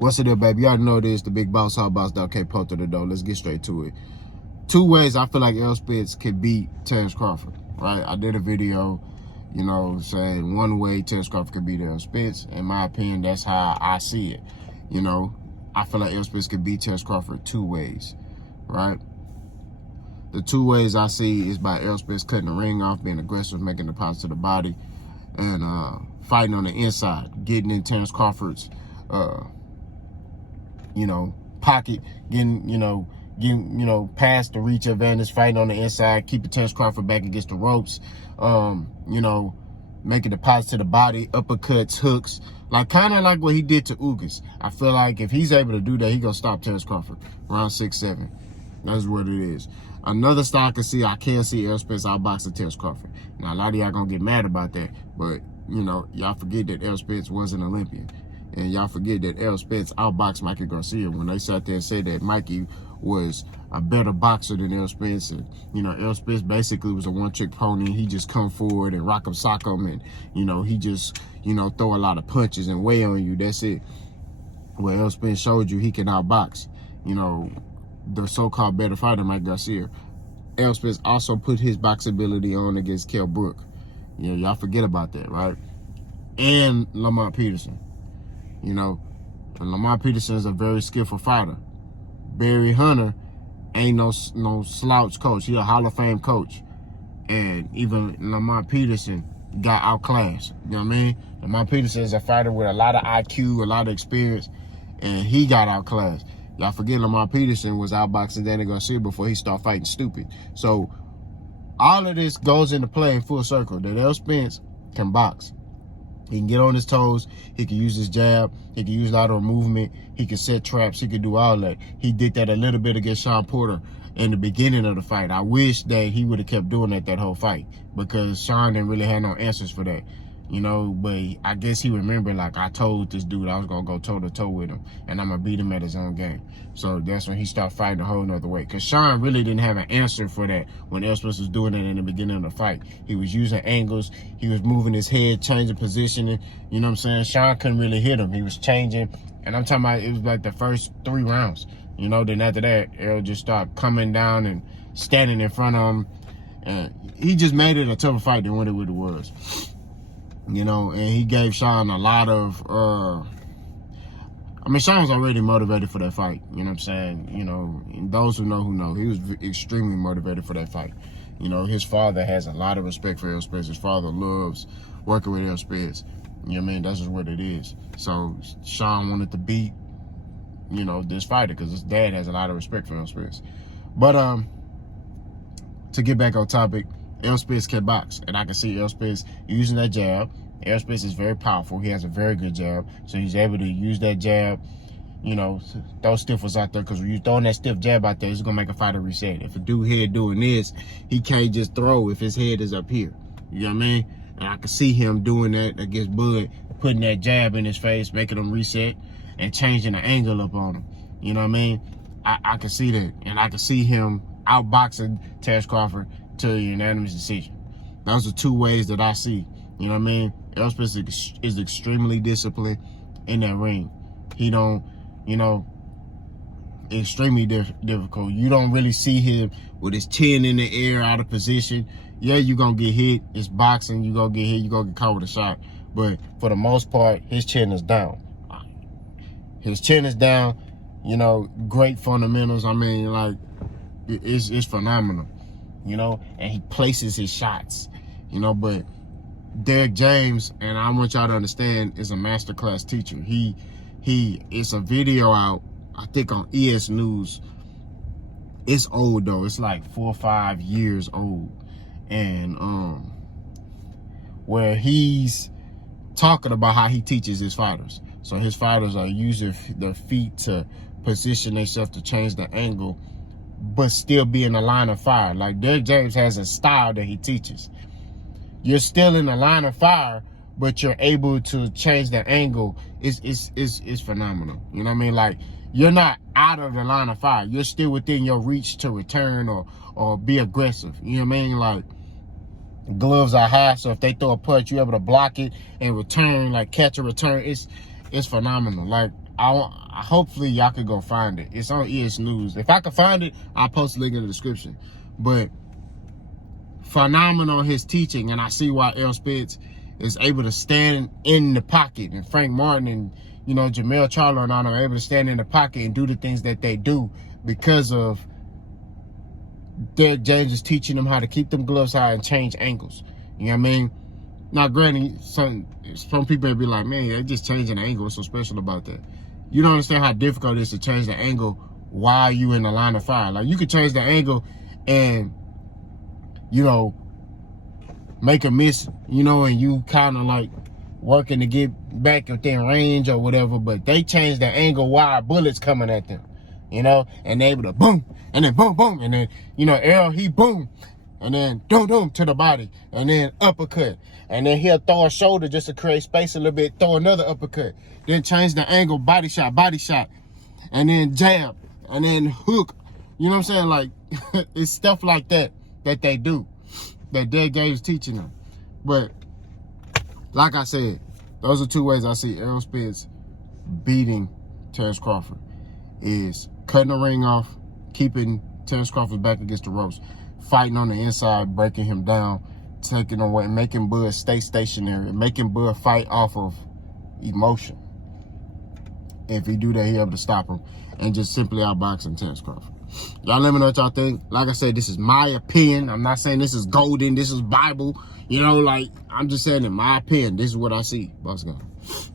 What's the deal, baby? You already know this, the big boss, hard boss, okay, po to the door. Let's get straight to it. 2 ways I feel like Errol Spence can beat Terence Crawford, right? I did a video, saying 1 way Terence Crawford can beat Errol Spence. In my opinion, that's how I see it. I feel like Errol Spence can beat Terence Crawford 2 ways, right? The 2 ways I see is by Errol Spence cutting the ring off, being aggressive, making deposits to the body, and fighting on the inside, getting in Terence Crawford's pocket, getting past the reach advantage, fighting on the inside, keeping Terence Crawford back against the ropes, making deposits to the body, uppercuts, hooks, kind of like what he did to Ugas. I feel like if he's able to do that, he gonna stop Terence Crawford around 6-7. That's what it is. Another style I can see Errol Spence outboxing Terence Crawford. Now, a lot of y'all gonna get mad about that, but y'all forget that Errol Spence was an Olympian. And y'all forget that Errol Spence outboxed Mikey Garcia when they sat there and said that Mikey was a better boxer than Errol Spence. And, Errol Spence basically was a one-trick pony. He just come forward and rock him, sock him, and, he just, throw a lot of punches and weigh on you. That's it. Well, Errol Spence showed you he can outbox, the so-called better fighter, Mike Garcia. Errol Spence also put his box ability on against Kell Brook. Y'all forget about that, right? And Lamont Peterson. Lamont Peterson is a very skillful fighter. Barry Hunter ain't no slouch coach. He a Hall of Fame coach. And even Lamont Peterson got outclassed. You know what I mean? Lamont Peterson is a fighter with a lot of IQ, a lot of experience, and he got outclassed. Y'all forget Lamont Peterson was outboxing Danny Garcia before he started fighting stupid. So all of this goes into play in full circle. That Errol Spence can box. He can get on his toes. He can use his jab. He can use lateral movement. He can set traps. He can do all that. He did that a little bit against Sean Porter in the beginning of the fight. I wish that he would have kept doing that whole fight, because Sean didn't really have no answers for that. But I guess he remembered, I told this dude I was going to go toe-to-toe with him, and I'm going to beat him at his own game. So that's when he started fighting a whole nother way. Because Sean really didn't have an answer for that when Errol Spence was doing it in the beginning of the fight. He was using angles. He was moving his head, changing positioning. You know what I'm saying? Sean couldn't really hit him. He was changing. And I'm talking about it was like the first 3 rounds. Then after that, Errol just started coming down and standing in front of him. And he just made it a tougher fight than what it really was. And he gave Sean a lot of, Sean was already motivated for that fight. You know what I'm saying? And those who know, he was extremely motivated for that fight. His father has a lot of respect for Errol Spence. His father loves working with Errol Spence. You know what I mean? That's just what it is. So Sean wanted to beat, this fighter because his dad has a lot of respect for Errol Spence. But to get back on topic, Errol Spence can box, and I can see Errol Spence using that jab. Errol Spence is very powerful. He has a very good jab, so he's able to use that jab, throw stiff ones out there, because when you're throwing that stiff jab out there, it's going to make a fighter reset. If a dude here doing this, he can't just throw if his head is up here. You know what I mean? And I can see him doing that against Bud, putting that jab in his face, making him reset, and changing the angle up on him. You know what I mean? I can see that, and I can see him outboxing Terence Crawford to a unanimous decision. Those are 2 ways that I see. You know what I mean? Errol Spence is extremely disciplined in that ring. He don't, extremely difficult. You don't really see him with his chin in the air, out of position. Yeah, you're going to get hit. It's boxing. You're going to get hit. You're going to get caught with a shot. But for the most part, his chin is down. His chin is down. Great fundamentals. It's phenomenal. And he places his shots, but Derek James, and I want y'all to understand, is a masterclass teacher. It's a video out, I think on ES News. It's old though. It's like 4 or 5 years old. And where he's talking about how he teaches his fighters. So his fighters are using their feet to position themselves to change the angle, but still be in the line of fire. Like Derek James has a style that he teaches. You're still in the line of fire, but you're able to change the angle. It's phenomenal. You know what I mean? Like, you're not out of the line of fire. You're still within your reach to return or be aggressive. You know what I mean? Like, gloves are high, so if they throw a punch, you're able to block it and return, like catch a return. It's phenomenal. Like, hopefully y'all could go find it. It's on ES News. If I can find it, I'll post a link in the description. But phenomenal his teaching, and I see why Errol Spence is able to stand in the pocket, and Frank Martin and Jamel Charlo and all them are able to stand in the pocket and do the things that they do because of Derrick James is teaching them how to keep them gloves high and change angles. You know what I mean? Now, granted, some people would be like, man, they just changing the angle. What's so special about that? You don't understand how difficult it is to change the angle while you in the line of fire. Like, you could change the angle and, make a miss, and you kind of like working to get back within range or whatever, but they change the angle while bullets coming at them, and they able to boom, and then boom, boom, and then, Errol, he boom, and then doom to the body, and then uppercut, and then he'll throw a shoulder just to create space a little bit, throw another uppercut, then change the angle, body shot, and then jab, and then hook. You know what I'm saying? Like, it's stuff like that they do, that Derrick James is teaching them. But like I said, those are two ways I see Errol Spence beating Terence Crawford: is cutting the ring off, keeping Terence Crawford back against the ropes, fighting on the inside, breaking him down, taking away, making Bud stay stationary, making Bud fight off of emotion. If he do that, he'll be able to stop him and just simply outboxing Terence Crawford. Y'all let me know what y'all think. Like I said, this is my opinion. I'm not saying this is golden, this is Bible. I'm just saying in my opinion, this is what I see. Boss gone.